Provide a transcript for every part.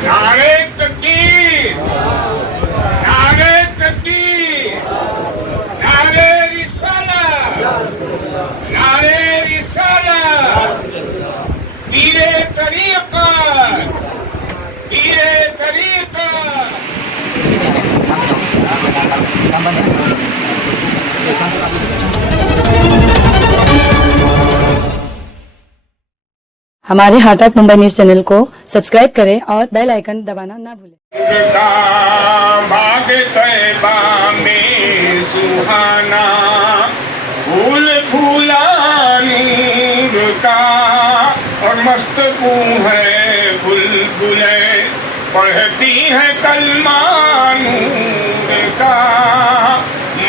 नारे तकबीर, नारे तकबीर, नारे रिसालत, नारे रिसालत, पीरे तरीक़त, पीरे तरीक़त। हमारे heart of Mumbai news channel को सब्सक्राइब करें और बेल आइकन दबाना ना भूलें। बाग तैबा में सुहाना फूल फूला नूर का, और मस्त है बुलबुलें पढ़ती है कलमा नूर का,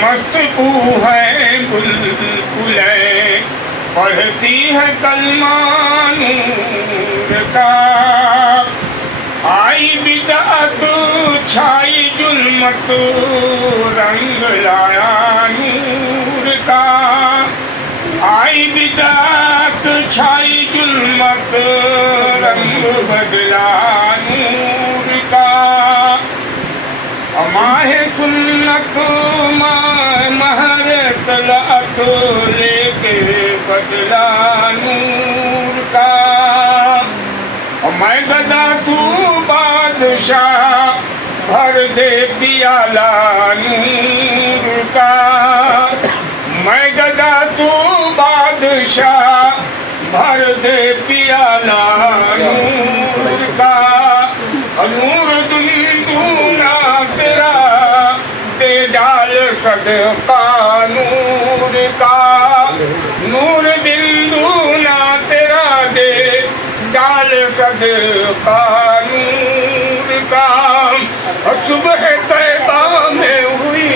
मस्त है बुलबुलें पढ़ती है कलमा नूर का। आई बिदअत छाई जुल्मत रंग लाया नूर का, आई बिदअत छाई जुल्मत रंग बदला नूर का। माहे सुन्नत महर तलअत लेके बदला नूर का। मैं गदा तू बादशाह भर दे पियाला नूर का, मैं गदा तू बादशाह भर दे पियाला नूर का। नूर दुनिया तेरा दे डाल सदका नूर का, नूर बिंदु ना तेरा दे डाल सदका नूर का। सुबह तैबा में हुई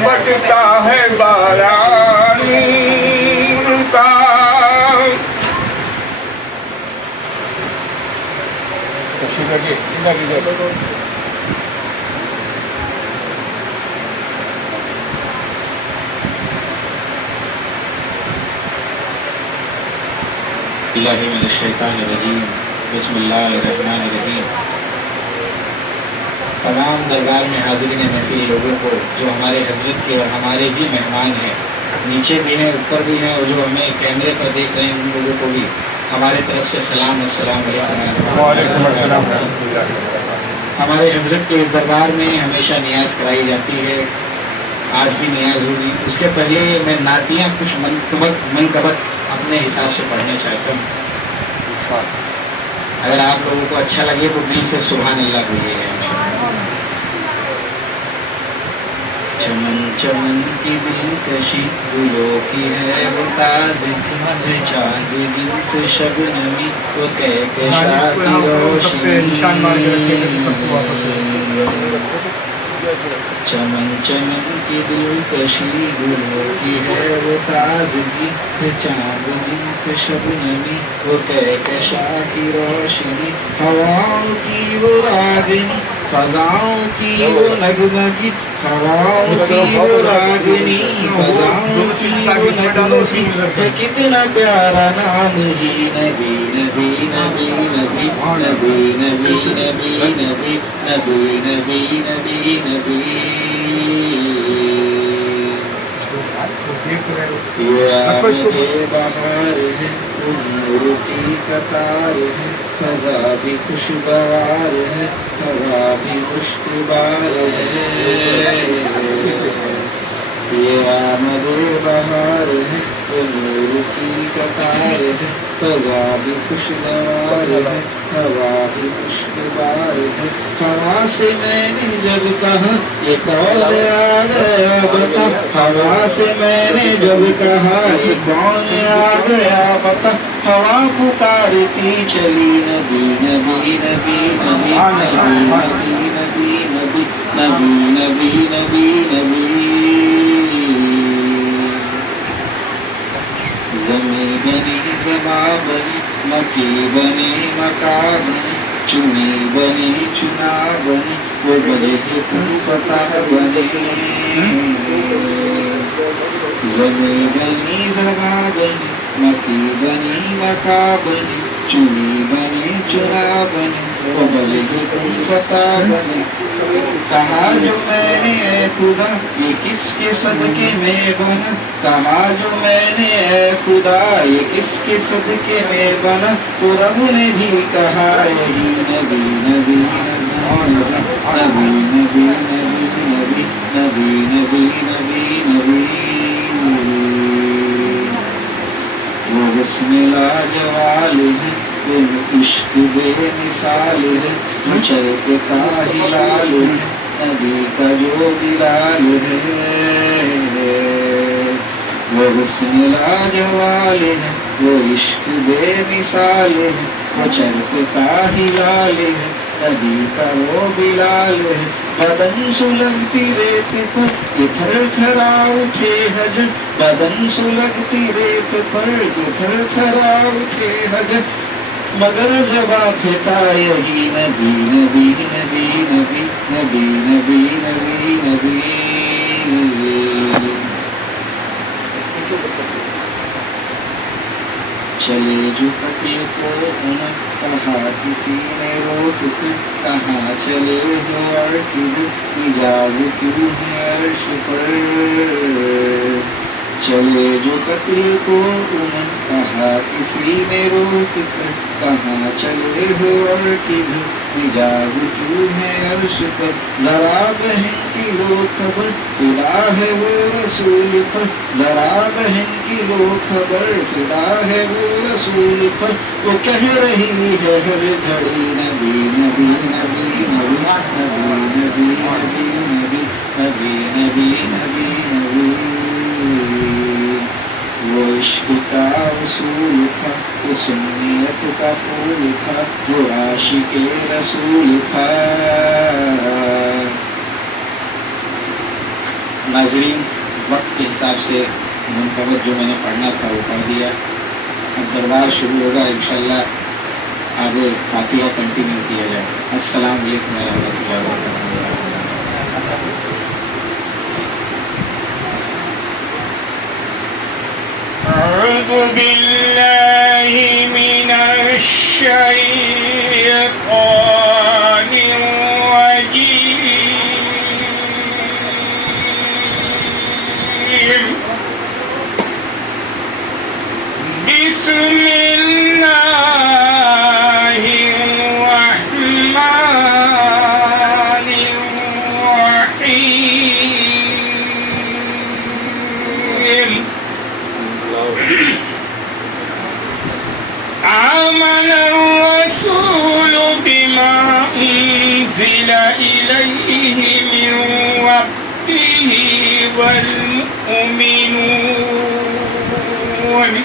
बटता है बारान नूर का। बिस्मिल्लाहिर्रहमानिर्रहीम, बिस्मिल्लाहिर्रहमानिर्रहीम। तमाम दरबार में हाज़रीन महफिल लोगों को जो हमारे हज़रत के और हमारे भी मेहमान हैं, नीचे भी हैं ऊपर भी हैं, और जो हमें कैमरे पर देख रहे हैं उन लोगों को भी हमारे तरफ से सलाम, अस्सलाम वालेकुम। हमारे हज़रत के इस दरबार में हमेशा नियाज़ कराई जाती है, आज भी नियाज़ होगी। उसके पहले मैं नातियाँ कुछ मनकबत अपने हिसाब से पढ़ना चाहता हूँ। अगर आप लोगों को अच्छा लगे तो दिल से सुभान अल्लाह बोलिएगा। चमन चमन की दिलकशी गुलों की है वो ताज़गी, चांद जिनसे शबनमी वो कहकशा की रोशनी। चमन चमन की दिलकशी गुलों की है वो ताज़गी, चांद जिनसे शबनमी वो कहकशा की रोशनी। हवाओं की वो रागनी, फज़ाओं की वो नगमगी, हवाओं की वो रागनी, फज़ाओं की वो नगमगी। कितना प्यारा नाम ही नबी नबी नबी नबी नबी नबी नबी नबी नबी नबी नबी नबी। ये आमदे बहार है, नूर की कतार है, फ़ज़ा भी खुशगवार है, हवा भी खुशगवार है। ये आमदे बहार है, नूर की कतार है, फ़ज़ा भी खुशगवार है, हवा भी खुशगवार है। हवा से मैंने जब कहा ये कौन आ गया बता, हवा से मैंने जब कहा ये कौन आ गया बता। हवा पुकारती चली नबी नबी नबी नबी नबी नबी नबी नबी नबी नबी नबी। ज़मीं बनी ज़मा बनी, मकी बनी मका बनी, चुनी बनी चुना बनी, वो बजे कुन फतह बनी। ज़मीं बनी ज़मा बनी, मकी बनी मका बनी, चुनी बनी चुना बनी, वो बजे خطا بنے کہا جو میں نے اے خدا یہ کس کے صدقے میں بنا کہا جو میں نے اے خدا یہ کس کے صدقے میں بنا تو رب نے بھی کہا یہی نبی نبی نبی نبی نبی نبی نبی نبی نبی وہ حسن لاجوال ہے وہ عشق بے مثال ہے وہ چلتا ہلال ہے نبی کا جو بلال ہے وہ حسن لاجوال ہے وہ عشق بے مثال ہے وہ چلتا ہلال ہے نبی کا وہ بلال ہے بدن سلگتی ریت پر کہ تھر تھرا اٹھے حجر بدن سلگتی ریت پر کہ تھر تھرا اٹھے حجر مگر زباں پھتا یہی نبی نبی نبی نبی نبی نبی نبی نبی چلے جو قتل کو انہیں کہا کسی نے روک کر کہاں چلے ہو اور کدھر اجازت کیوں ہے عرش پر چلے جو قتل کو انہیں کہا کسی نے روک کر کہاں چلے ہو اور کدھر اجازت کیوں ہے عرش پر ذرا بہن کی لو خبر فدا ہے وہ رسول پر ذرا بہن کی لو خبر فدا ہے وہ رسول پر وہ کہہ رہی ہے ہر گھڑی نبی نبی نبی نبی نبی نبی نبی نبی نبی نبی نبی وہ عشق کا اصول تھا وہ سنیت کا پھول تھا وہ عاشق رسول تھا ناظرین وقت کے حساب سے منقبت جو میں نے پڑھنا تھا وہ پڑھ دیا اب دربار شروع ہوگا انشاءاللہ آگے فاتحہ کنٹینیو کیا جائے السلام علیکم ورحمۃ اللہ وبرکاتہ أعوذ بالله من الشيطان الرجيم بسم الله الرحمن الرحيم آمن الرسول بما أنزل إليه من ربه والمؤمنون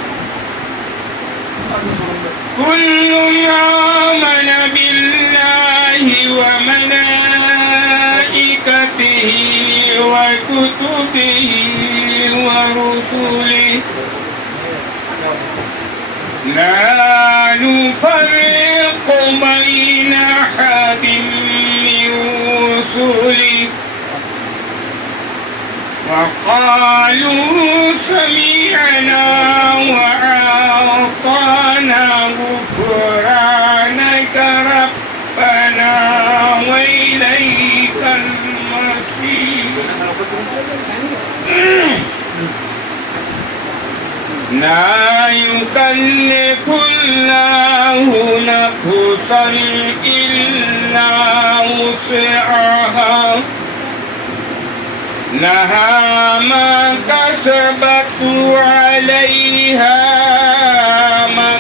كل آمن بالله وملائكته وكتبه ورسله لا نفرق بين أحد من رسله وقالوا سمعنا وأطعنا غفرانك ربنا وإليك المصير لا يكلف الله نفسا إلا وسعها لها ما كسبت وعليها ما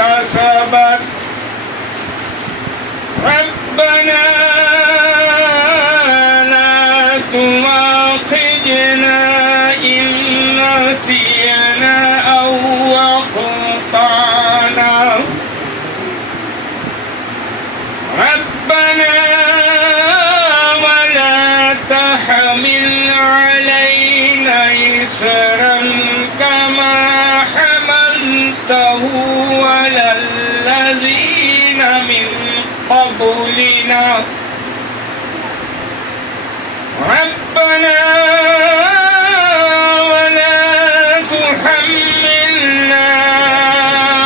اكتسبت ربنا لا تؤاخذنا إن نسينا أو أخطأنا ربنا ولا تحمل علينا إصرا كما حملته على الذين من قبلنا ربنا ولا تحملنا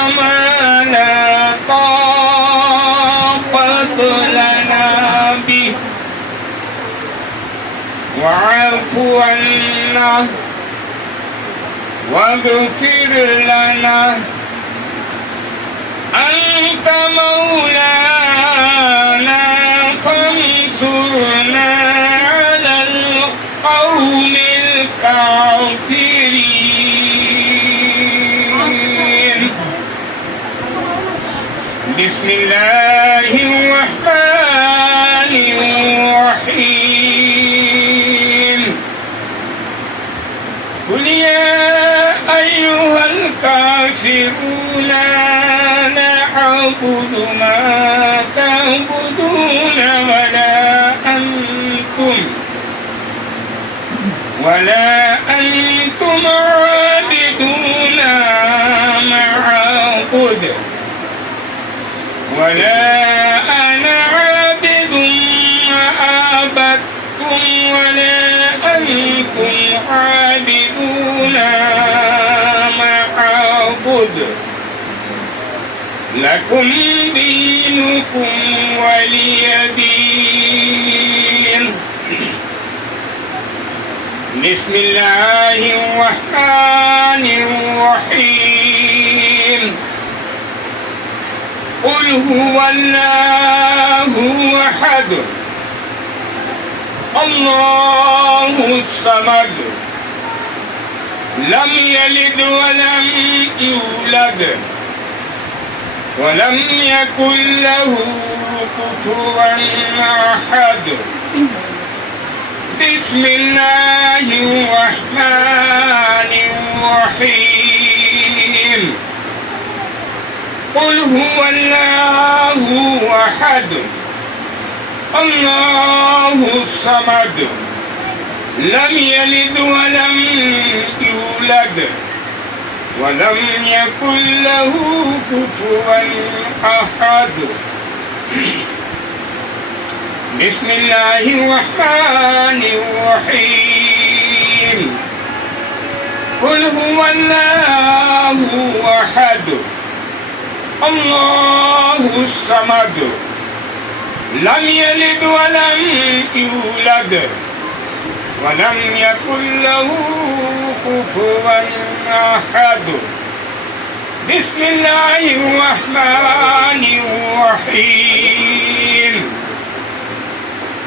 ما لا طاقة لنا به واعف عنا واغفر لنا أنت مولانا فانصرنا على القوم الكافرين. بسم الله الرحمن الرحيم. قل يا أيها الكافرون لا نعبد ما تعبدون ولا أنتم عابدون ما أعبد ولا أنا عابد ما عبدتم ولا أنتم عابدون ما أعبد لكم دينكم ولي دين. بسم الله الرحمن الرحيم. قل هو الله أحد الله الصمد لم يلد ولم يولد ولم يكن له كفوا أحد. بسم الله الرحمن الرحيم. قل هو الله أحد الله الصمد لم يلد ولم يولد ولم يكن له كفوا أحد. بسم الله الرحمن الرحيم. قل هو الله أحد الله الصمد لم يلد ولم يولد ولم يكن له كفوا أحد. بسم الله الرحمن الرحيم.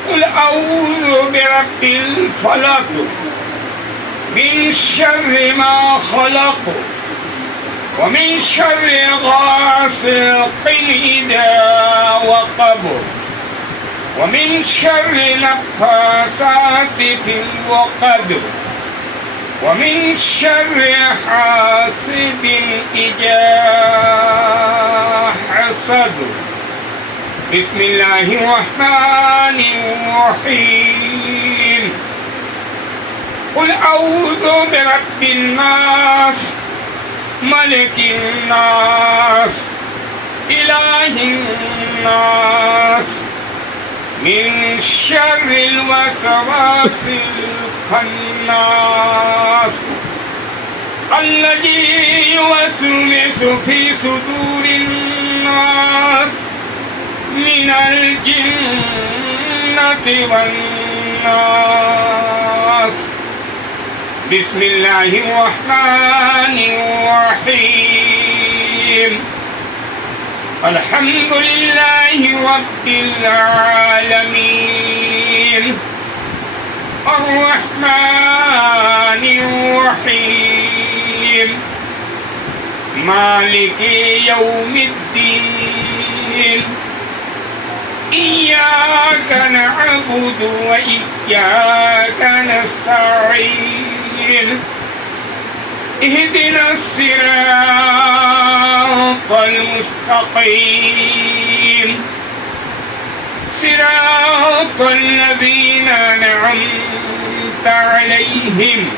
قل أعوذ برب الفلق من شر ما خلق ومن شر غاسق إذا وقب ومن شر نفاثات في العقد ومن شر حاسد إذا حسد. بسم الله الرحمن الرحيم. قل أعوذ برب الناس ملك الناس إله الناس من شر الوسواس الخناس الذي يوسوس في صدور الناس من الجنة والناس. بسم الله الرحمن الرحيم. الحمد لله رب العالمين الرحمن الرحيم مالك يوم الدين. إياك نعبد وإياك نستعين. اهدنا الصراط المستقيم صراط الذين أنعمت عليهم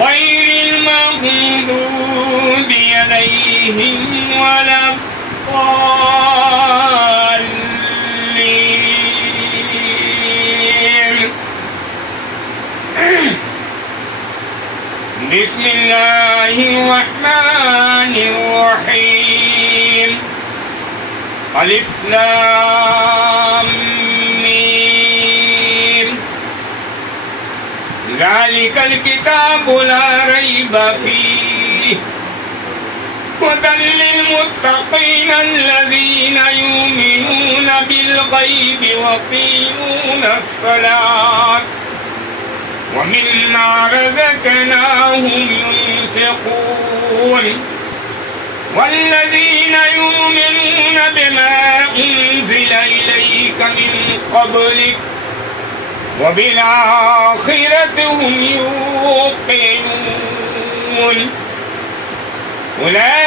غير المغضوب عليهم ولا الضالين. بسم الله الرحمن الرحيم. ألف لام ذلك الكتاب لا ريب فيه هدى للمتقين الذين يؤمنون بالغيب ويقيمون الصلاة ومما رزقناهم ينفقون والذين يؤمنون بما أنزل إليك من قبلك وبالآخرة هم يوقنون أولئك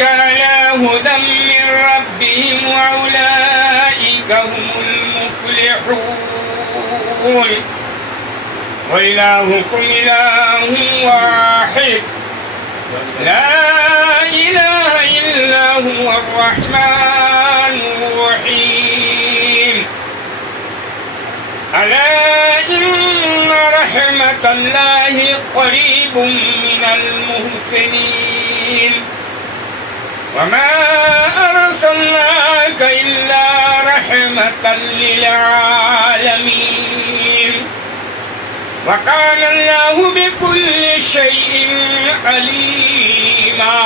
على هدى من ربهم وأولئك هم المفلحون وإلهكم إله واحد لا إله إلا هو الرحمن الرحيم ألا إن رحمة الله قريب من المحسنين وما أرسلناك إلا رحمة للعالمين وكان الله بكل شيء عليما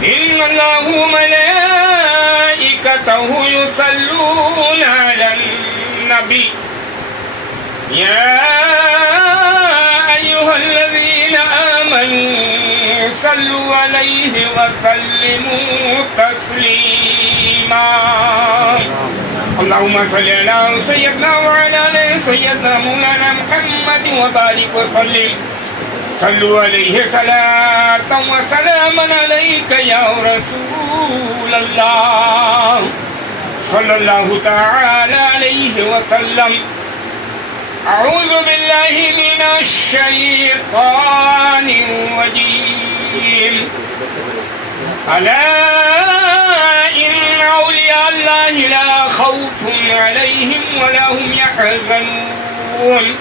إن الله وملائكته يصلون على النبي يا أيها الذين آمنوا صلوا عليه وسلموا تسليما اللهم صل على سيدنا وعلى آل سيدنا مولانا محمد وبارك وسلم صلوا عليه صلاة وسلاما عليك يا رسول الله صلى الله تعالى عليه وسلم أعوذ بالله من الشيطان الرجيم ألا إن أولياء الله لا خوف عليهم ولا هم يحزنون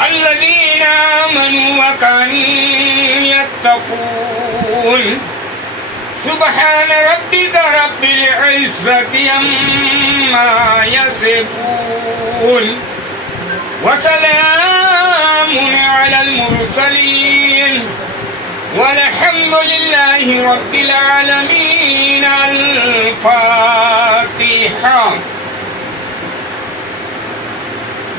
الذين آمنوا وكانوا يتقون سبحان ربك رب العزة عما يصفون وسلام على المرسلين والحمد لله رب العالمين الفاتحة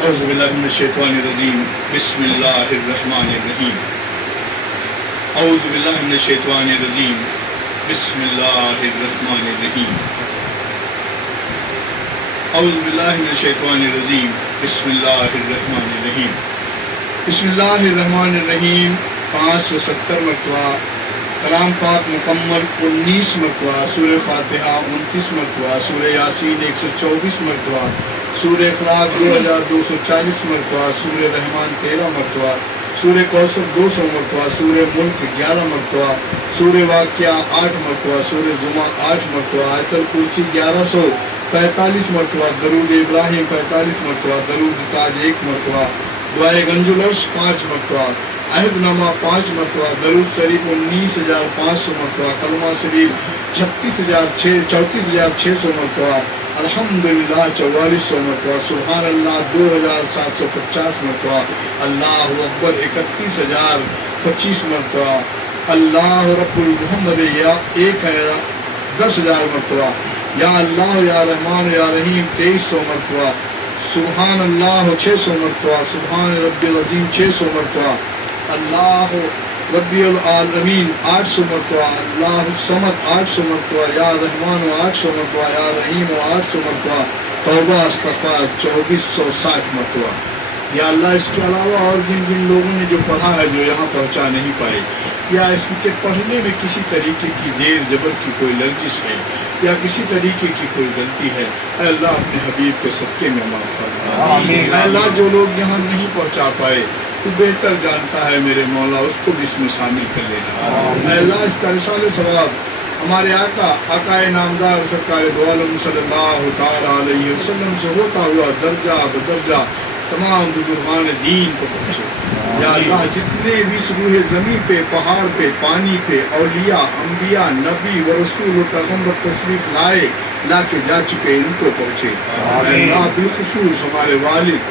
اعوذ باللہ من الشیطان الرجیم بسم اللہ الرحمن الرحیم اعوذ باللہ من الشیطان الرجیم بسم اللہ الرحمن الرحیم اعوذ باللہ من الشیطان الرجیم بسم اللہ الرحمن الرحیم بسم اللہ الرحمن الرحیم 570 مرتبہ کلام پاک مکمل 19 مرتبہ سورہ فاتحہ 29 مرتبہ سورہ یاسین 124 مرتبہ سورہ اخلاق 2240 مرتبہ سورہ رحمان 13 مرتبہ سورہ کوثر 200 مرتبہ سورہ ملک 11 مرتبہ سورہ واقعہ 8 مرتبہ سورہ زمر 8 مرتبہ آیت الکرسی 1145 مرتبہ درود ابراہیم 45 مرتبہ درود تاج 1 مرتبہ دعائے گنج العرش 5 مرتبہ عہد نامہ 5 مرتبہ درود شریف 19500 مرتبہ کلمہ شریف 34600 مرتبہ الحمدللہ 4400 مرتبہ سبحان اللہ 2750 مرتبہ اللہ اکبر 31025 مرتبہ اللہ رب المحمد یا 10,000 مرتبہ یا اللہ یا رحمان یا رحیم 2300 مرتبہ سبحان اللہ 600 مرتبہ سبحان ربی العظیم 600 مرتبہ اللہ ربی العالمین 800 مرتبہ اللہ الصمد 800 مرتبہ یا رحمان 800 مرتبہ یا رحیم 800 مرتبہ توبہ استغفار 2460 مرتبہ یا اللہ اس کے علاوہ اور جن لوگوں نے جو پڑھا ہے جو یہاں پہنچا نہیں پائے یا اس کے پڑھنے میں کسی طریقے کی زیر زبر کی کوئی لرزش ہے یا کسی طریقے کی کوئی غلطی ہے اے اللہ اپنے حبیب کے صدقے میں معاف فرما اے اللہ جو لوگ یہاں نہیں پہنچا پائے تو بہتر جانتا ہے میرے مولا اس کو بھی اس میں شامل کر لینا اے اللہ اس کا رسالہ ثواب ہمارے آقا نامدار سرکار دو عالم صلی اللہ تعالی علیہ وسلم سے ہوتا ہوا درجہ بدرجہ تمام بزرگان دین کو پہنچے या अल्लाह जितने भी इस रूह ज़मीन पे, पहाड़ पे, पानी पे औलिया, अम्बिया, नबी व रसूल व पैगम्बर तशरीफ लाए, ला के जा चुके, इनको पहुँचे। अल्लाह बिलखुसूस हमारे वालिद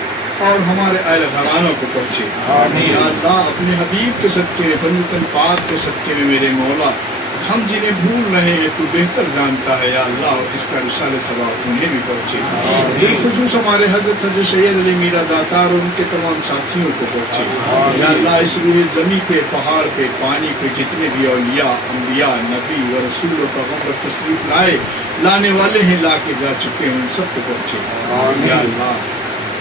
और हमारे अहल घराना को पहुँचे। या अल्लाह अपने हबीब के सदके में, बंदतन पाक के सदके में मेरे मौला, हम जिन्हें भूल रहे हैं तू बेहतर जानता है। या अल्लाह इसका रिसाले सवाब उन्हें भी पहुँचे। बिलखुसूस हमारे हजरत सैयद अली मीरा दातार और उनके तमाम साथियों को पहुँचे। या अल्लाह इस रूह ज़मीन पे, पहाड़ पे, पानी पे जितने भी औलिया, अम्बिया, नबी व रसूल व पैगम्बर तशरीफ लाए, लाने वाले हैं, ला के जा चुके हैं, उन सबको पहुँचे। या अल्लाह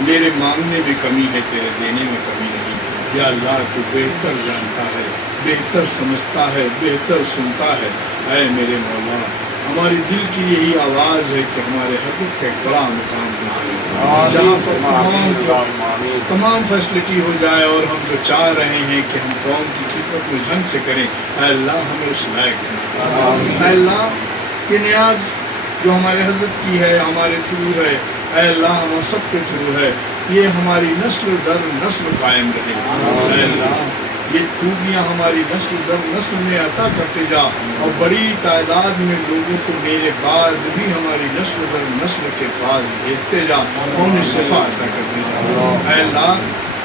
मेरे मांगने में कमी है, तेरे देने में कमी नहीं। या अल्लाह तू बेहतर जानता है, बेहतर समझता है, बेहतर सुनता है। ऐ मेरे मौला, हमारी दिल की यही आवाज़ है कि हमारे हजरत का एक बड़ा मुकाम हो जाए, जहाँ पर तमाम फैसिलिटी हो जाए, और हम जो चाह रहे हैं कि हम कौम की खिदमत में ढंग से करें, ऐ अल्लाह हमें उस लायक बना। ऐ अल्लाह ये नियाज जो हमारे हजरत की है, हमारे थ्रू है, ऐ अल्लाह हम सबके थ्रू है, ये हमारी नस्ल दर नस्ल कायम रहे। ऐ अल्लाह ये खूबियाँ हमारी नस्ल दर नस्ल में अता करते जा, और बड़ी तादाद में लोगों को मेरे बाद भी हमारी नस्ल दर नस्ल के पास भेजते जा, और उन्हें शिफा अता करते जा। ऐ अल्लाह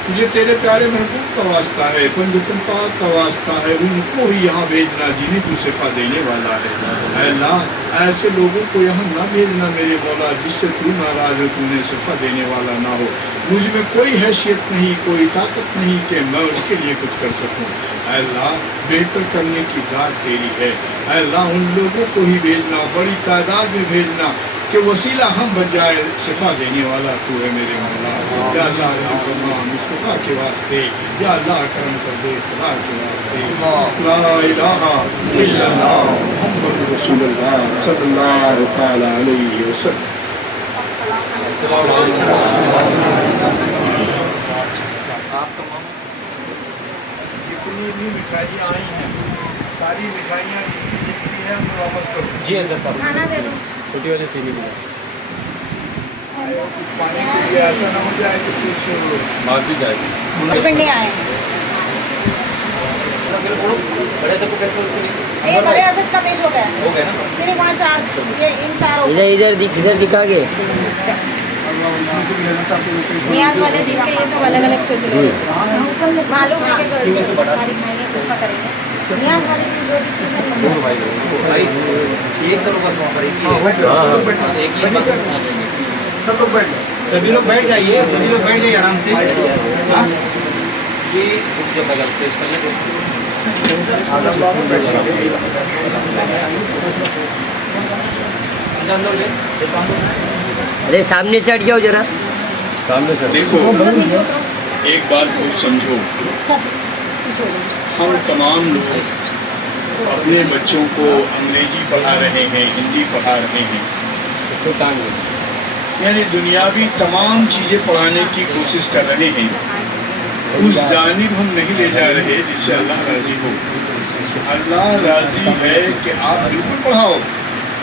तुझे तेरे प्यारे महबूब का वास्ता है, पंजतन पाक का वास्ता है, उनको ही यहाँ भेजना जिन्हें तू शिफा देने वाला है। ऐ अल्लाह ऐसे लोगों को यहाँ ना भेजना मेरे मौला जिससे तू नाराज हो, तूने शिफा देने वाला ना हो। मुझ में कोई हैसियत नहीं, कोई ताकत नहीं कि मैं उनके लिए कुछ कर सकूँ। ऐ अल्लाह बेहतर करने की ज़ात तेरी है। ऐ अल्लाह उन लोगों को ही भेजना, बड़ी तादाद में भेजना कि वसीला हम बन जाए, शिफा देने वाला तू है मेरे मौला। या अल्लाह रहम फरमा मुस्तफा के वास्ते, या अल्लाह करम कर दे खुदा के वास्ते। ला इलाहा इल्लल्लाह मुहम्मदुर रसूलुल्लाह सल्लल्लाहु तआला अलैहि वसल्लम। जितनी भी मिठाइयाँ आई हैं, सारी मिठाइयाँ जितनी हैं उनको वापस करो। जी अच्छा साहब, खाना दे दो। छोटी वाली चीनी भी पानी के लिए ऐसा ना हो जाए कि कुछ मार भी जाएगी। हस्बैंड नहीं आए हैं। ये बड़े असद का पेश हो गया हो गया ना? सिर्फ वहाँ चार, ये इन चारों इधर दिखा के नियाज वाले दिन के ये सब अलग अलग चीज़ें मालूम है कि हमारी खाएंगे गुस्सा करेंगे। नियाज वाले दिन जो भी चीज़ें भाई एक करो बस वहाँ पर एक ही एक ही सब लोग बैठ सभी लोग बैठ जाइए, सभी लोग बैठ जाइए आराम से। हाँ ये जब बगल पे अरे सामने से हट जाओ जरा। देखो एक बात को समझो, हम तमाम लोग अपने बच्चों को अंग्रेजी पढ़ा रहे हैं, हिंदी पढ़ा रहे हैं, यानी दुनियावी तमाम चीज़ें पढ़ाने की कोशिश कर रहे हैं। उस जानिब हम नहीं ले जा रहे जिससे अल्लाह राज़ी हो। अल्लाह राज़ी है कि आप बिल्कुल पढ़ाओ।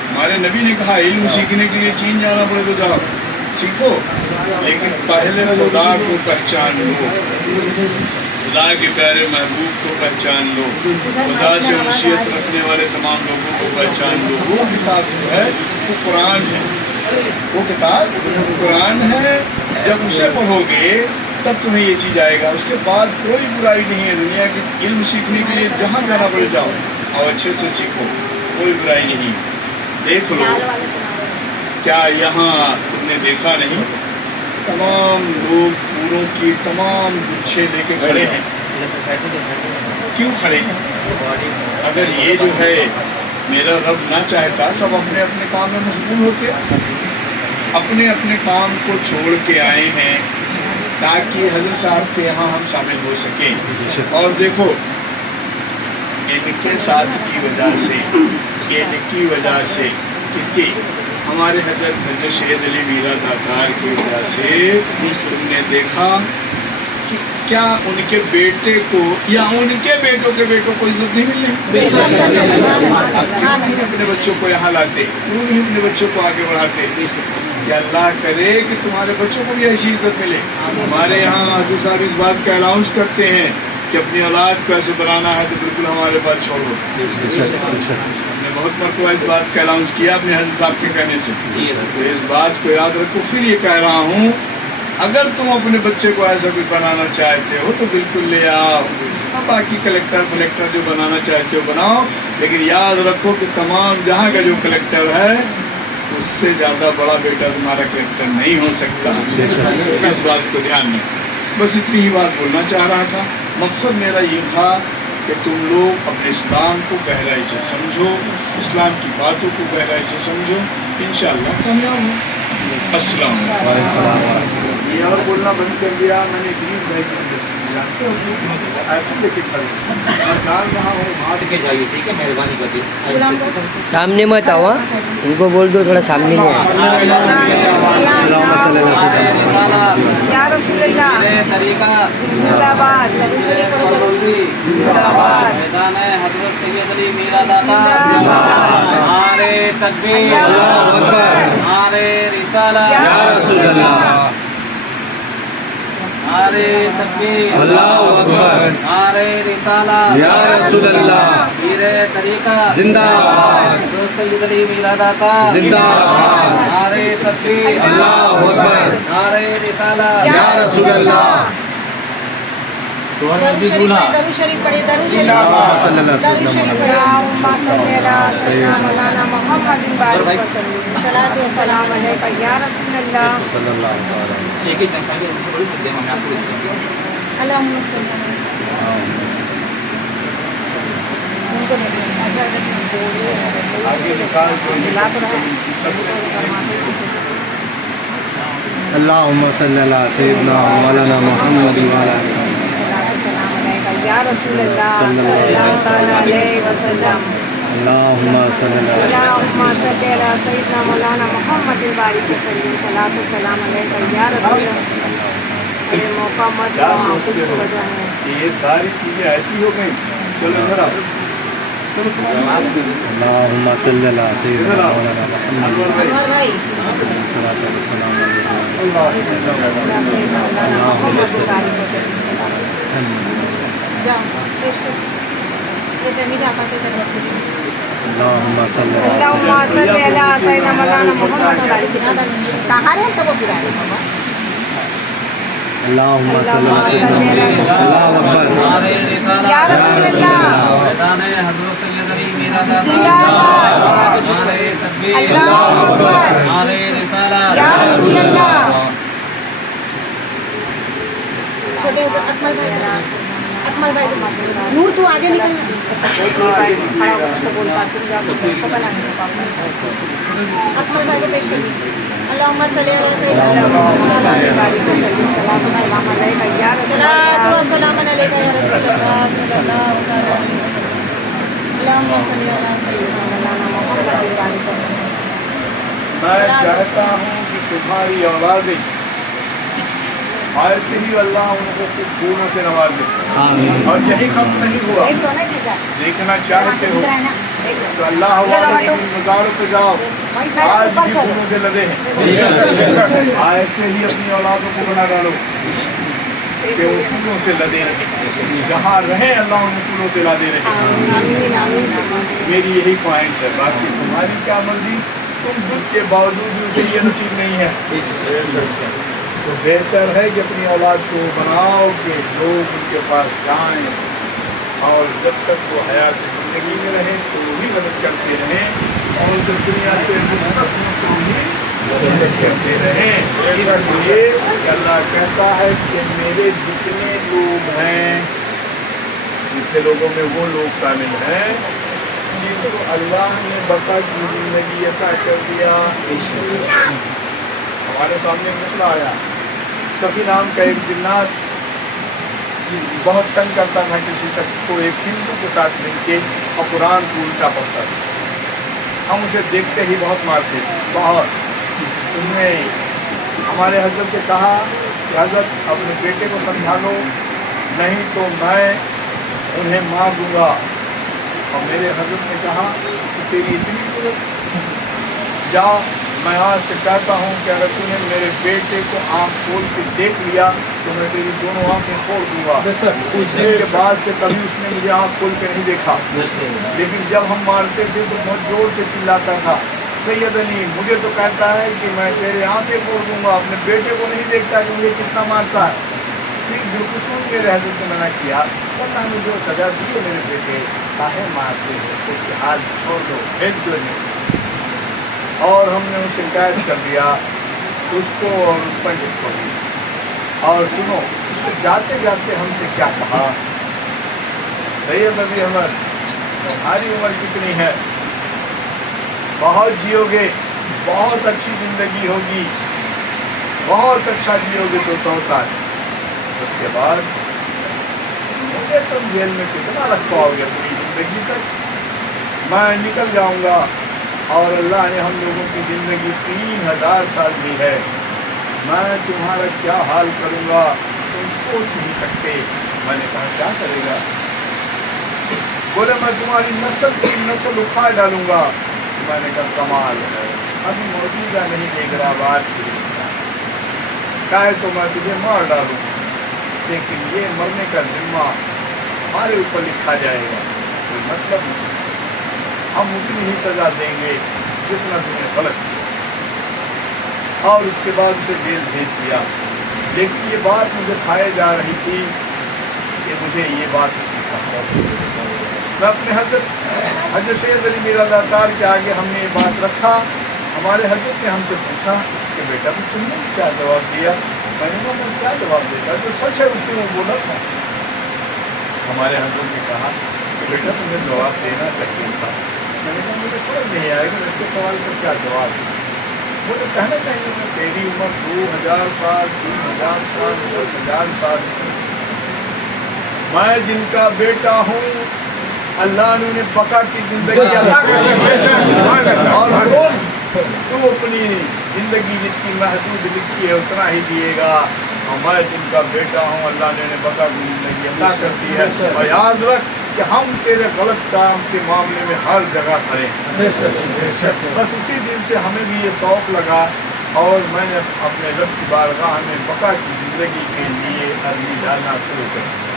हमारे नबी ने कहा इल्म सीखने के लिए चीन जाना पड़े तो जाओ सीखो, लेकिन पहले खुदा को पहचान लो, खुदा के प्यारे महबूब को पहचान लो, खुदा से उनसियत रखने वाले तमाम लोगों को पहचान लो। वो किताब जो है वो कुरान है, वो किताब कुरान है। जब उसे पढ़ोगे तब तुम्हें ये चीज़ आएगा। उसके बाद कोई बुराई नहीं है दुनिया की। इल्म सीखने के लिए जहाँ जाना पड़े जाओ और अच्छे से सीखो, कोई बुराई नहीं। देख लो क्या यहाँ तुमने देखा नहीं, तमाम लोग फूलों की तमाम गुच्छे लेके खड़े हैं। क्यों खड़े हैं? अगर ये जो है मेरा रब ना चाहता सब अपने अपने काम में मशगूल होते, अपने अपने काम को छोड़ के आए हैं ताकि हज़रत साहब के यहाँ हम शामिल हो सकें। और देखो इनके साथ की वजह से, इनकी वजह से, इसकी हमारे हजरत सैयद अली मीरा दातार की वजह से तुमने देखा کہ کیا ان کے بیٹے کو یا ان کے بیٹوں کے بیٹوں کو عزت نہیں مل رہی؟ اپنے بچوں کو یہاں لاتے، اپنے بچوں کو آگے بڑھاتے، کہ اللہ کرے کہ تمہارے بچوں کو بھی ایسی عزت ملے۔ ہمارے یہاں حضرت صاحب اس بات کا اناؤنس کرتے ہیں کہ اپنی اولاد کو ایسے بنانا ہے تو بالکل ہمارے پاس چھوڑ دو۔ ہم نے بہت مرتبہ اس بات کا اناؤنس کیا اپنے حضرت صاحب کے کہنے سے، تو اس بات کو یاد رکھو۔ پھر یہ کہہ رہا ہوں، اگر تم اپنے بچے کو ایسا کچھ بنانا چاہتے ہو تو بالکل لے آؤ، باقی کلیکٹر فلیکٹر جو بنانا چاہتے ہو بناؤ، لیکن یاد رکھو کہ تمام جہاں کا جو کلیکٹر ہے اس سے زیادہ بڑا بیٹا تمہارا کلیکٹر نہیں ہو سکتا۔ اس بات کو دھیان میں، بس اتنی ہی بات بولنا چاہ رہا تھا۔ مقصد میرا یہ تھا کہ تم لوگ اپنے اسلام کو گہرائی سے سمجھو، اسلام کی باتوں کو گہرائی سے سمجھو، انشاءاللہ کامیاب ہو۔ السلام علیکم۔ یہ اور بولنا بند کر دیا میں نے، غریب بھائی کی وجہ سے جانتے ہو ایسے لے کے کھڑے میں جان رہا ہوں، ہاتھ کے جائیے، ٹھیک ہے، مہربانی کر کے سامنے مت آؤ، ان کو بول دو تھوڑا سامنے میں آؤ۔ یا رسول اللہ زندہ باد، میدان حضرت سید علی میرا داتا، نعرے تکبیر، نعرے رسالہ، نعرے تکبیر، نعرے رسالہ، پیر طریقہ زندہ باد، حضرت سید علی میرا داتا زندہ باد، نعرے تکبیر، نعرے رسالہ، یا رسول اللہ۔ درود شریف پڑھے، درود شریف اللہم صلی علی سیدنا مولانا محمد بارک وسلم، صلاۃ و سلام علیکہ یا رسول اللہ، اللہم صلی علی ان کو نہیں ایسا اللہم صلی علی سیدنا مولانا محمد یا رسول اللہ صلی اللہ علیہ وسلم، اللہم صلی اللہم صلی علی سیدنا مولانا محمد بارک وسلم، صلاۃ و سلام علیکہ یا رسول اللہ۔ ارے موقع مت دو، آپ کچھ کو بجانے یہ ساری چیزیں ایسی ہو گئیں۔ چلو ذرا اللہم صلی علی سیدنا مولانا محمد انور بھائی، صلاۃ و سلام علیکہ سیدنا مولانا محمد بارک وسلم، جاؤ پیش کر یہ تمید آقا کے طرف سے اللہم صلی علی اللہم صلی علی سیدنا مولانا محمد بارک وسلم۔ کہاں رہے تو وہ پھر آئے بابا، اللہم صلی علی سیدنا اللہ اکبر، نعرے رسالہ، یا رسول اللہ، میدان حضرت سید علی میرا داتا، زندہ باد، نعرے تکبیر، اللہ اکبر، نعرے رسالہ، یا رسول اللہ۔ چھوٹے اکمل بھائی، اکمل بھائی کو نور تو آگے نکلنا، اکمل بھائی کو پیش کریے۔ اللہم صلی علی سیدنا صلاۃ و سلام علیکہ یا رسول اللہ صلی اللہ علیہ وسلم، اللہم صلی علی سیدنا مولانا محمد بارک وسلم۔ میں چاہتا ہوں کہ تمہاری اولادیں ایسے ہی اللہ ان کو کچھ پھولوں سے نواز دے، اور یہی ختم نہیں ہوا، دیکھنا چاہتے ہو تو اللہ والے کی مزاروں پہ جاؤ، آج بھی پھولوں سے لدے ہیں، ایسے ہی اپنی اولادوں کو بنا ڈالو کہ وہ پھولوں سے لدے رہے، جہاں رہے اللہ انہیں پھولوں سے لادے رہے۔ میری یہی پوائنٹس ہے، باقی تمہاری کیا مرضی، تم خود کے باوجود مجھے یہ نصیب نہیں ہے، تو بہتر ہے کہ اپنی اولاد کو بناؤ کہ لوگ ان کے پاس جائیں، اور جب تک وہ حیات زندگی میں رہیں تو وہی مدد کرتے رہیں، اور جب دنیا سے رخصت ہوں تو بھی مدد کرتے رہیں۔ اس لیے کہ اللہ کہتا ہے کہ میرے جتنے لوگ ہیں، جتنے لوگوں میں وہ لوگ شامل ہیں جن کو اللہ نے بقا کی زندگی عطا کر دیا۔ ہمارے سامنے مسئلہ آیا، صفی نام کا ایک جنات بہت تنگ کرتا تھا کسی شخص کو، ایک ہندو کے ساتھ مل کے، اور قرآن کو الٹا پڑھتا تھا۔ ہم اسے دیکھتے ہی بہت مارتے تھے، بہت۔ انہوں نے ہمارے حضرت سے کہا कि हज़रत अपने बेटे को समझा लो, नहीं तो मैं उन्हें मार दूंगा। और मेरे हज़रत ने कहा कि तेरी इतनी जरूरत, जा, मैं आज से कहता हूँ कि अगर तूने मेरे बेटे को आँख खोल के देख लिया तो मैं तेरी दोनों आँखें फोड़ दूंगा। उस दिन के बाद से कभी उसने मुझे आँख खोल के नहीं देखा, लेकिन जब हम मारते थे तो बहुत जोर से चिल्लाता था, सैयद अली मुझे तो कहता है कि मैं तेरे आँखें फोड़ दूंगा, अपने बेटे को नहीं देखता कि मुझे कितना मारता है। फिर बिल्कुल मेरे हज़रत ने मना किया, पता मुझे वो सजा दी है मेरे बेटे, काहे मारते हैं, उसके हाथ छोड़ दो, भेज दो नहीं। और हमने उसे कैद कर दिया, उसको और उस पंडित को भी। और सुनो, उसको जाते जाते हमसे क्या कहा, सैयद अली अहमद तुम्हारी उम्र कितनी है, बहुत जियोगे, बहुत अच्छी ज़िंदगी होगी, बहुत अच्छा जियोगे तो 100 साल। उसके बाद मुझे तुम जेल में कितना रख पाओगे पूरी ज़िंदगी तक, मैं निकल जाऊंगा। और अल्लाह ने हम लोगों की ज़िंदगी 3000 साल दी है, मैं तुम्हारा क्या हाल करूंगा तुम सोच नहीं सकते। मैंने कहा क्या करेगा, बोले मैं तुम्हारी नस्ल की नस्ल उखाड़ डालूंगा। मैंने कहा कमाल है, अभी मौजूदा नहीं देख रहा बात की, कहे तो मैं तुझे मार डालूँ, लेकिन ये मरने का जिम्मा हमारे ऊपर लिखा जाएगा, कोई मतलब नहीं, हम उतनी ही सजा देंगे जितना तुमने गलत किया। और उसके बाद उसे जेल भेज दिया। लेकिन ये बात मुझे खाए जा रही थी कि मुझे ये बात मैं अपने हज़रत सैयद अली मीरा दातार के आगे हमने ये बात रखा। हमारे हज़रत ने हमसे पूछा कि बेटा तुमने क्या जवाब दिया। मैंने कहा मैं क्या जवाब देता, जो सच है उसके वो बोला था। हमारे हज़रत ने कहा कि बेटा तुम्हें जवाब देना चाहिए था। मैंने कहा मुझे समझ नहीं आएगा इसके सवाल पर क्या जवाब है। मुझे कहना चाहिए कि तेरी उम्र 2000 साल, 3000 साल, 10,000 साल, मैं जिनका बेटा हूँ अल्लाह ने उन्हें बका की जिंदगी अता कर। और सुन, तू अपनी जिंदगी जितनी महदूद लिखी है उतना ही दिएगा, और मैं जिनका बेटा हूँ अल्लाह ने उन्हें बका की जिंदगी अता कर दी है। और याद रख कि हम तेरे गलत काम के मामले में हर जगह खड़े हैं। बस उसी दिन से हमें भी ये शौक़ लगा और मैंने अपने रब की बारगाह में बका की ज़िंदगी के लिए अर्ज़ी डालना शुरू कर दिया।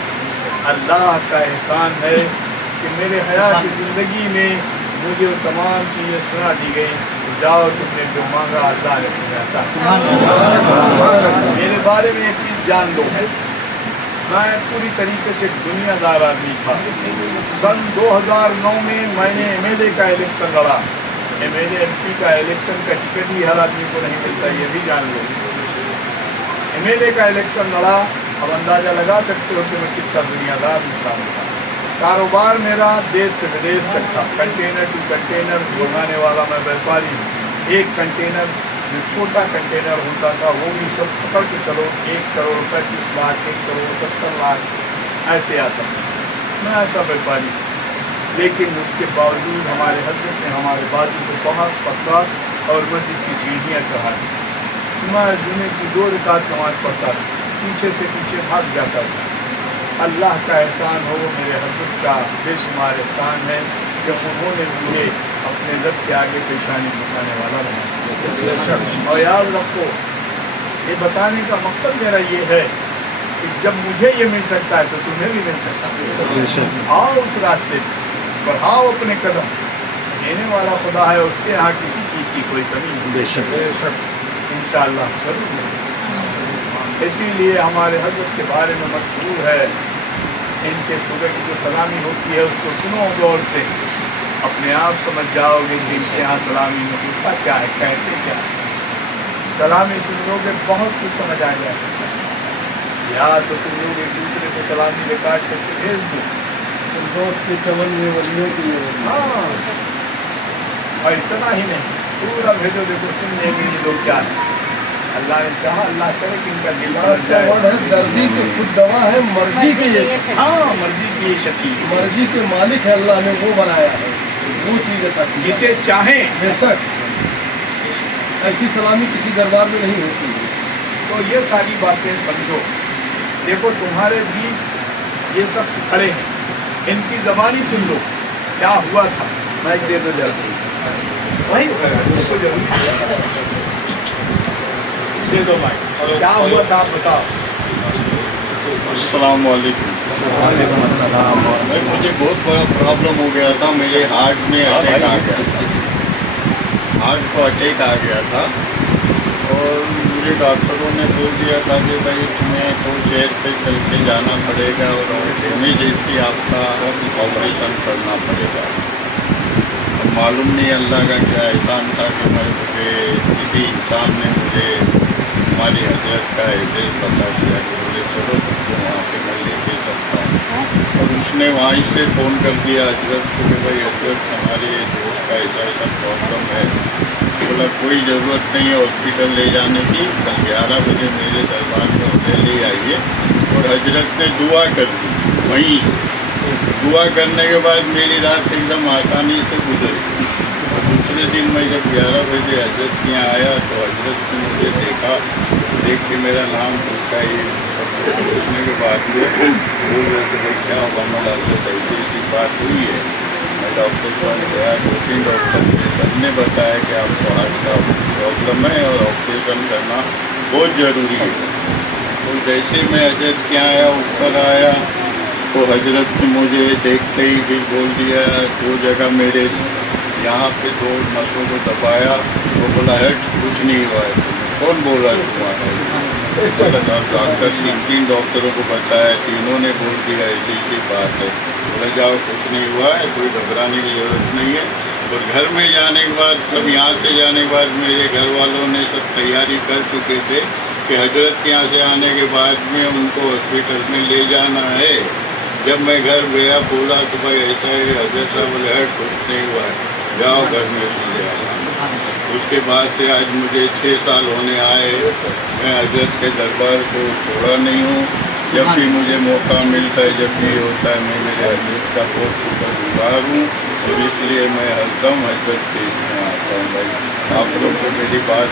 अल्लाह का एहसान है कि मेरे हयात की ज़िंदगी में मुझे वो तमाम चीज़ें सुना दी गई। जाओ तुमने जो मांगा अल्लाह ने तुम्हें अता किया। मेरे बारे में एक चीज़ जान लो, मैं पूरी तरीके से दुनियादार आदमी था। सन 2009 में मैंने MLA का इलेक्शन लड़ा। MLA MP का इलेक्शन का टिकट ही हर आदमी को नहीं मिलता, ये भी जान लो। MLA का इलेक्शन लड़ा, अब अंदाज़ा लगा सकते हो कि मैं कितना दुनियादार इंसान था। कारोबार मेरा देश से विदेश तक था, कंटेनर टू कंटेनर मंगाने वाला मैं व्यापारी हूँ। एक कंटेनर जो छोटा कंटेनर होता था वो भी सब पकड़ के चलो 1 करोड़ 35 लाख, 1 करोड़ 70 लाख ऐसे आता था, मैं ऐसा व्यापारी। लेकिन उसके बावजूद हमारे हज़रत ने हमारे बाजू को बहुत पकड़ा और मस्जिद की सीढ़ियाँ चढ़ा दी। मैं जुमे की 2 रकात नमाज़ पढ़ता था, पीछे से पीछे भाग जाता था। अल्लाह का एहसान हो, मेरे हज़रत का बेशुमार एहसान है कि उन्होंने मुझे अपने रब के आगे पेशानी झुकाने वाला बनाया। और याद रखो, ये बताने का मकसद मेरा ये है कि जब मुझे ये मिल सकता है तो तुम्हें भी मिल सकता है। आओ उस रास्ते बढ़ाओ अपने कदम, देने वाला खुदा है, उसके यहाँ किसी चीज़ की कोई कमी नहीं, इंशाअल्लाह ज़रूर। इसीलिए हमारे हज़रत के बारे में मशहूर है, इनके सुबह की जो सलामी होती है उसको सुनो गौर से, अपने आप समझ जाओगे कि इनके यहाँ सलामी में होता क्या है, कहते क्या। सलामी सुन लोगे बहुत कुछ समझ आ जाएगा। या तो तुम लोग एक दूसरे को सलामी रिकॉर्ड करके भेज दो, तुम दोस्त के चमन में वलियों की। हाँ, और इतना ही नहीं, पूरा भेजो, देखो सुन लेंगे ये लोग क्या है। अल्लाह ने चाहा, अल्लाह करे कि इनका दिल समझ जाए। दर्दी तो खुद दवा है, मर्जी के ये, हाँ मर्जी की ये शकी, मर्जी के मालिक है अल्लाह ने, वो बनाया है, वो चीज़ है जिसे चाहें। बेशक ऐसी सलामी किसी दरबार में नहीं होती है। तो ये सारी बातें समझो। देखो तुम्हारे बीच ये सब खड़े हैं, इनकी ज़बानी सुन लो, क्या हुआ था। माइक दे दो जल्दी, वही उसको जरूरी दे दो माइक, क्या हुआ था आप बताओ। अस्सलाम वालेकुम। भाई मुझे बहुत बड़ा प्रॉब्लम हो गया था, मेरे हार्ट में अटैक आ गया था, हार्ट को अटैक आ गया था और मुझे डॉक्टरों ने बोल दिया था कि भाई तुम्हें तो शहर पे चल के जाना पड़ेगा और इमीडिएटली आपका ऑपरेशन करना पड़ेगा। अब मालूम नहीं अल्लाह का क्या एहसान था कि मुझे किसी इंसान ने मुझे हमारी हजरत का एड्रेस बता दिया कि बोले चलो तुमको वहाँ पे मैं लेके चलता हूँ। और उसने वहीं से फ़ोन कर दिया हजरत को कि भाई हजरत हमारे दोस्त का ऐसा ऐसा प्रॉब्लम है। बोला कोई ज़रूरत नहीं है हॉस्पिटल ले जाने की, कल 11 बजे मेरे दरबार में उन्हें ले आइए। और हजरत ने दुआ कर दी, वहीं दुआ करने के बाद मेरी रात एकदम आसानी से गुजरी। दूसरे दिन मैं जब 11 बजे हजरत के यहाँ आया तो हजरत ने मुझे देखा, देख के मेरा नाम पूछा, ये पूछने के बाद में बोल रहे थे क्या मोहम्मद हजरत ऐसी बात हुई है। मैं डॉक्टर के पास गया, 2-3 डॉक्टर सबने बताया कि आपको हार्ट का प्रॉब्लम है और ऑपरेशन करना बहुत ज़रूरी है। तो जैसे मैं हजरत के यहाँ आया, ऊपर आया तो हजरत ने मुझे देखते ही भी बोल दिया, 2 जगह मेरे यहाँ पे 2 नसों को दबाया, वो बोला हट कुछ नहीं हुआ है। कौन बोल रहा है तुम्हारा? डॉक्टर 3 डॉक्टरों को बताया, तीनों ने बोल दिया ऐसी बात है। बोला जाओ कुछ नहीं हुआ है, कोई घबराने की ज़रूरत नहीं है। और घर में जाने के बाद, सब यहाँ से जाने के बाद मेरे घर वालों ने सब तैयारी कर चुके थे कि हजरत के यहाँ से आने के बाद में उनको हॉस्पिटल में ले जाना है। जब मैं घर गया बोला तो भाई ऐसा है, हजरत साहब बोले हट कुछ नहीं हुआ है, जाओ घर में ले जाओ। उसके बाद से आज मुझे 6 साल होने आए, मैं हजरत के दरबार को छोड़ा नहीं हूँ। जब भी मुझे मौका मिलता है, जब भी होता है, मैं मेरे हजरत का बहुत शुक्रगुजार हूँ और इसलिए मैं हरदम हजरत के इसमें आता हूँ। भाई आप लोग को मेरी बात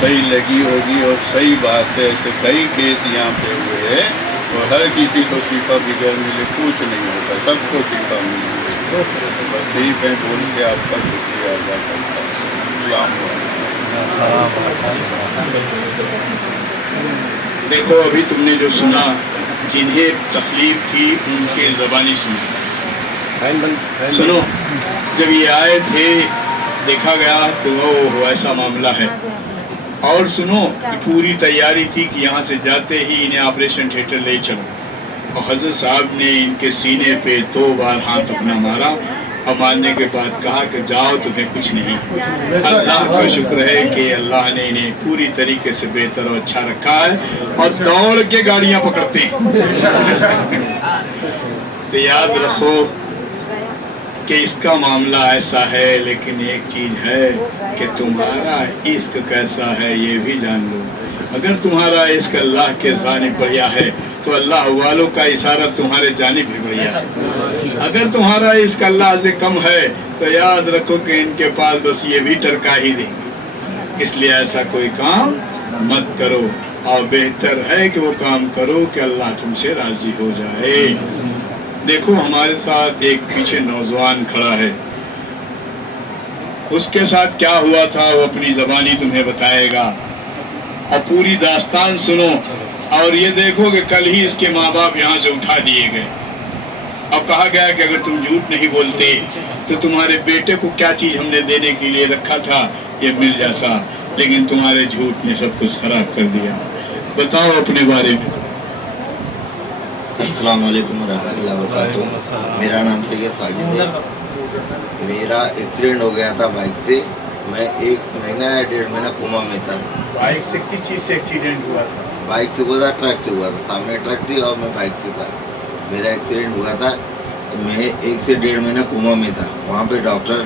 सही लगी होगी और सही बात है। ऐसे कई केस यहाँ पे हुए हैं और हर किसी को शिफा बिगैर मिले कुछ नहीं होता, सबको शिफा मिली। बस यही मैं बोल के आपका शुक्रिया अदा करता हूँ। देखो अभी तुमने जो सुना, जिन्हें तकलीफ थी उनके ज़बानी सुनो। जब ये आए थे देखा गया तो वो ऐसा मामला है। और सुनो कि पूरी तैयारी थी कि यहाँ से जाते ही इन्हें ऑपरेशन थिएटर ले चलो, और हजरत साहब ने इनके सीने पे 2 बार हाथ अपना मारा और मारने के बाद कहा कि जाओ तुम्हें कुछ नहीं। अल्लाह का शुक्र है कि अल्लाह ने इन्हें पूरी तरीके से बेहतर और अच्छा रखा है और दौड़ के गाड़ियाँ पकड़ते हैं। तो याद रखो कि इसका मामला ऐसा है, लेकिन एक चीज़ है कि तुम्हारा इश्क कैसा है ये भी जान लो। अगर तुम्हारा इश्क अल्लाह के जानिब बढ़िया है तो अल्लाह वालों का इशारा तुम्हारे जानिब भी बढ़िया है। अगर तुम्हारा इश्क अल्लाह से कम है तो याद रखो कि इनके पास बस ये भी टरका ही देंगे। इसलिए ऐसा कोई काम मत करो और बेहतर है कि वो काम करो कि अल्लाह तुमसे राजी हो जाए। देखो हमारे साथ एक पीछे नौजवान खड़ा है, उसके साथ क्या हुआ था वो अपनी ज़बानी तुम्हें बताएगा और पूरी दास्तान सुनो। और ये देखो कि कल ही इसके माँ बाप यहाँ से उठा दिए गए और कहा गया कि अगर तुम झूठ नहीं बोलते तो तुम्हारे बेटे को क्या चीज़ हमने देने के लिए रखा था ये मिल जाता, लेकिन तुम्हारे झूठ ने सब कुछ खराब कर दिया। बताओ अपने बारे में। अस्सलाम वालेकुम रहमतुल्लाहि व बरकातुहू। मेरा नाम सैयद साजिद है। मेरा एक्सीडेंट हो गया था बाइक से। मैं 1 महीना या 1.5 महीना कोमा में था। बाइक से किस चीज़ से एक्सीडेंट हुआ था? बाइक से हुआ था, ट्रक से हुआ था। सामने ट्रक थी और मैं बाइक से था। मेरा एक्सीडेंट हुआ था तो मैं 1 से 1.5 महीना कोमा में था। वहाँ पे डॉक्टर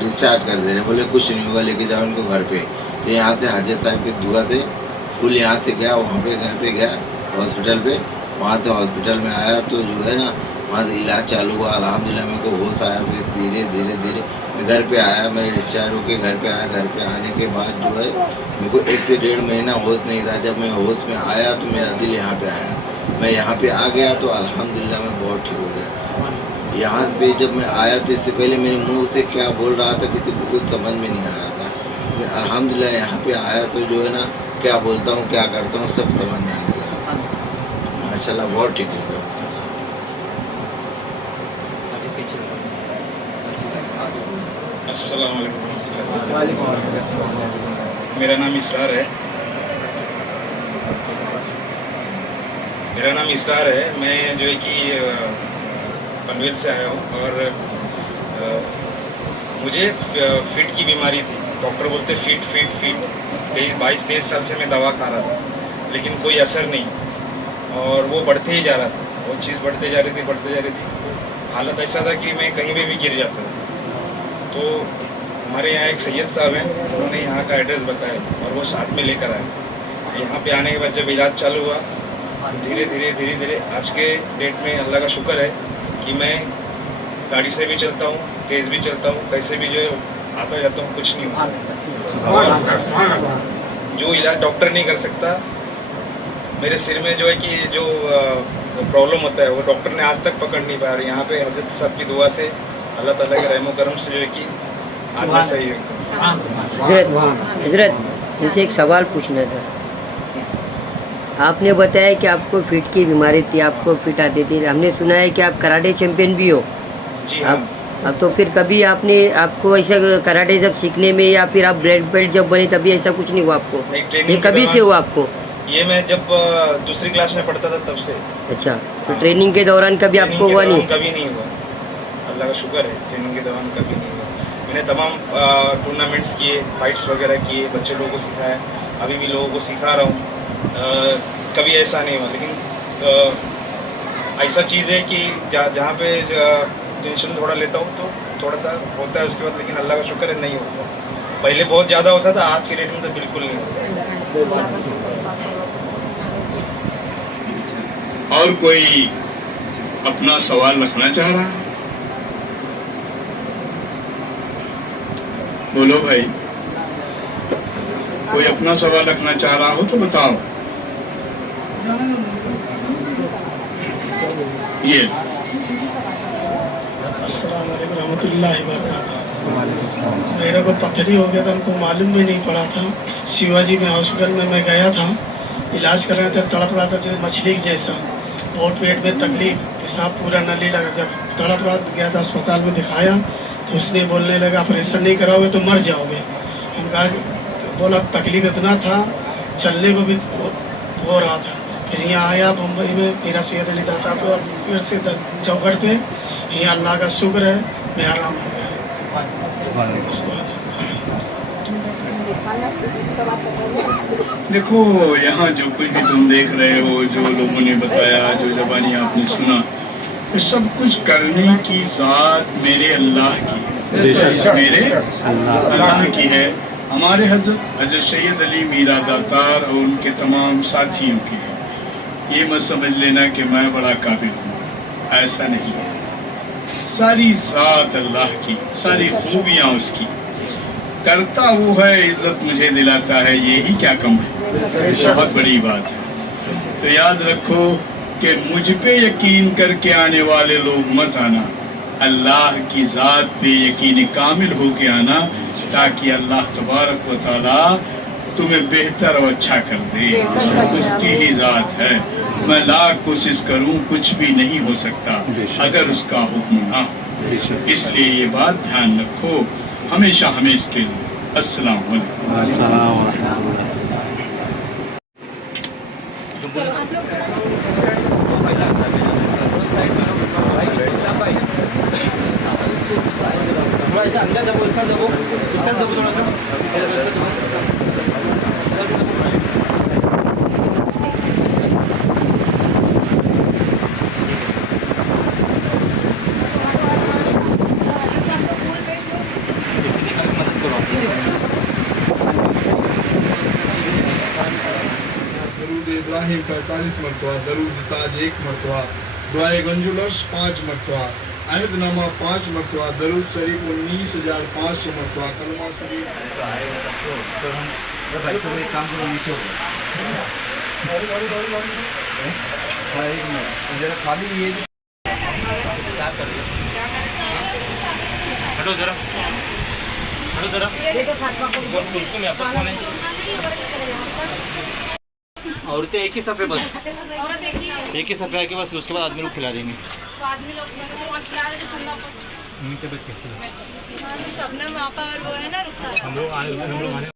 डिस्चार्ज कर दे रहे, बोले कुछ नहीं होगा, लेके जाओ उनको घर पे। तो यहाँ से हाजी साहब की दुआ से फुल यहाँ से गया, वहाँ पे घर पे गया हॉस्पिटल पे। वहाँ से हॉस्पिटल में आया तो जो है ना वहाँ से इलाज चालू हुआ, अल्हम्दुलिल्लाह मेरे को होश आया। फिर धीरे धीरे धीरे मैं घर पे आया, मेरे डिस्चार्ज होके घर पे आया। घर पे आने के बाद जो है मेरे को 1 से 1.5 महीना होश नहीं था। जब मैं होश में आया तो मेरा दिल यहाँ पे आया, मैं यहाँ पे आ गया तो अल्हम्दुलिल्लाह मैं बहुत ठीक हो गया। यहाँ पे जब मैं आया तो इससे पहले मेरे मुंह से क्या बोल रहा था किसी को कुछ समझ में नहीं आ रहा था। फिर अल्हम्दुलिल्लाह यहाँ पे आया तो जो है ना क्या बोलता हूँ क्या करता हूँ सब समझ में आने लगा। माशाल्लाह बहुत ठीक हो गया। अस्सलाम वालेकुम। मेरा नाम इसरार है। मैं जो है कि पनवेल से आया हूँ और मुझे फिट की बीमारी थी। डॉक्टर बोलते फिट 22-23 साल से मैं दवा खा रहा था लेकिन कोई असर नहीं और वो बढ़ते ही जा रहा था। वो चीज़ बढ़ते जा रही थी। हालत ऐसा था कि मैं कहीं पे भी गिर जाता था। तो हमारे यहाँ एक सैयद साहब हैं, उन्होंने यहाँ का एड्रेस बताया और वो साथ में लेकर आए। यहाँ पे आने के बाद जब इलाज चालू हुआ धीरे धीरे आज के डेट में अल्लाह का शुक्र है कि मैं गाड़ी से भी चलता हूँ, तेज़ भी चलता हूँ, कैसे भी जो आता जाता हूँ, कुछ नहीं होता। और जो इलाज डॉक्टर नहीं कर सकता, मेरे सिर में जो है कि जो प्रॉब्लम होता है वो डॉक्टर ने आज तक पकड़ नहीं पाया। यहाँ पे हजरत साहब की दुआ से अल्लाह ताला के रहमो करम से जो है कि आदमी सही है। हजरत मुझसे एक सवाल पूछना था। आपने बताया कि आपको फिट की बीमारी थी, आपको फिट आती थी। हमने सुना है कि आप कराटे चैंपियन भी हो। जी हाँ। अब तो फिर कभी आपको ऐसा कराटे जब सीखने में या फिर आप ब्लैक बेल्ट जब बने तभी ऐसा कुछ नहीं हुआ आपको? ये कभी से हुआ आपको? ये मैं जब दूसरी क्लास में पढ़ता था तब से। अच्छा, तो ट्रेनिंग के दौरान कभी आपको हुआ नहीं? कभी नहीं हुआ, अल्लाह का शुक्र है। ट्रेनिंग के दौरान कभी नहीं हुआ। मैंने तमाम टूर्नामेंट्स किए, फाइट्स वगैरह किए, बच्चे लोगों को सिखाया, अभी भी लोगों को सिखा रहा हूँ। कभी ऐसा नहीं हुआ। लेकिन ऐसा चीज़ है कि जहाँ पे टेंशन थोड़ा लेता हूँ तो थोड़ा सा होता है उसके बाद, लेकिन अल्लाह का शुक्र है नहीं होता। पहले बहुत ज़्यादा होता था, आज के डेट में तो बिल्कुल नहीं होता। और कोई अपना सवाल रखना चाह रहा है? बोलो भाई, कोई अपना सवाल रखना चाह रहा हो तो बताओ। ये अस्सलाम वालेकुम रहमतुल्लाहि व बरकातहू। मेरे को पथरी हो गया था, हमको मालूम भी नहीं पड़ा था। शिवाजी में हॉस्पिटल में मैं गया था, इलाज कर रहे थे, तड़प रहा था जो मछली जैसा, बहुत पेट में तकलीफ, पेशाब पूरा नली लगा। जब तड़प रहा गया था अस्पताल में दिखाया तो उसने बोलने लगा ऑपरेशन नहीं कराओगे तो मर जाओगे। हम कहा, बोला तकलीफ इतना था चलने को भी हो रहा था। फिर यहाँ आया मुंबई में, मेरा सैयद अली दाता पे फिर से चौकट पे, यहाँ अल्लाह का शुक्र है मैं आराम हो गया। देखो, यहाँ जो कुछ भी तुम देख रहे हो, जो लोगों ने बताया, जो ज़बानी आपने सुना, तो सब कुछ करने की ज़ात मेरे अल्लाह की है, मेरे अल्लाह की है। हमारे हज़रत सैयद अली मीरा दातार और उनके तमाम साथियों की है। ये मत समझ लेना कि मैं बड़ा काबिल हूँ, ऐसा नहीं है। सारी ज़ात अल्लाह की, सारी खूबियाँ उसकी। करता वो है, इज्जत मुझे दिलाता है, यही क्या कम है, बहुत बड़ी बात है। तो याद रखो कि मुझ पे यकीन करके आने वाले लोग मत आना, अल्लाह की ज़ात पे यकीन कामिल होके आना, ताकि अल्लाह तबारक व तआला तुम्हें बेहतर और अच्छा कर दे। उसकी ही ज़ात है। मैं लाख कोशिश करूं कुछ भी नहीं हो सकता अगर उसका हुक्म ना हो। इसलिए ये बात ध्यान रखो हमेशा हमेशा के लिए। अस्सलाम वालेकुम। दरूद इब्राहिम 45 मरतबा, दरूद ताज 1 मरतबा, दुआए गंजुलस 5 मरतबा, अहदनामा 5 मरतबा, दरूद शरीफ 19,500 मरतबा, कलमा शरीफ। तो भाई तो एक काम करो, नीचे हो एक मिनट जरा खाली ये क्या कर रहे हटो जरा, हटो जरा। कुलसुम यहाँ पर कौन है? औरतें एक ही सफ़े बस, एक ही सफ़े के बस, उसके बाद आदमी लोग खिला देंगे। तबीयत कैसी है? शबनम आपा और वो है ना रुखसार। हम लोग आए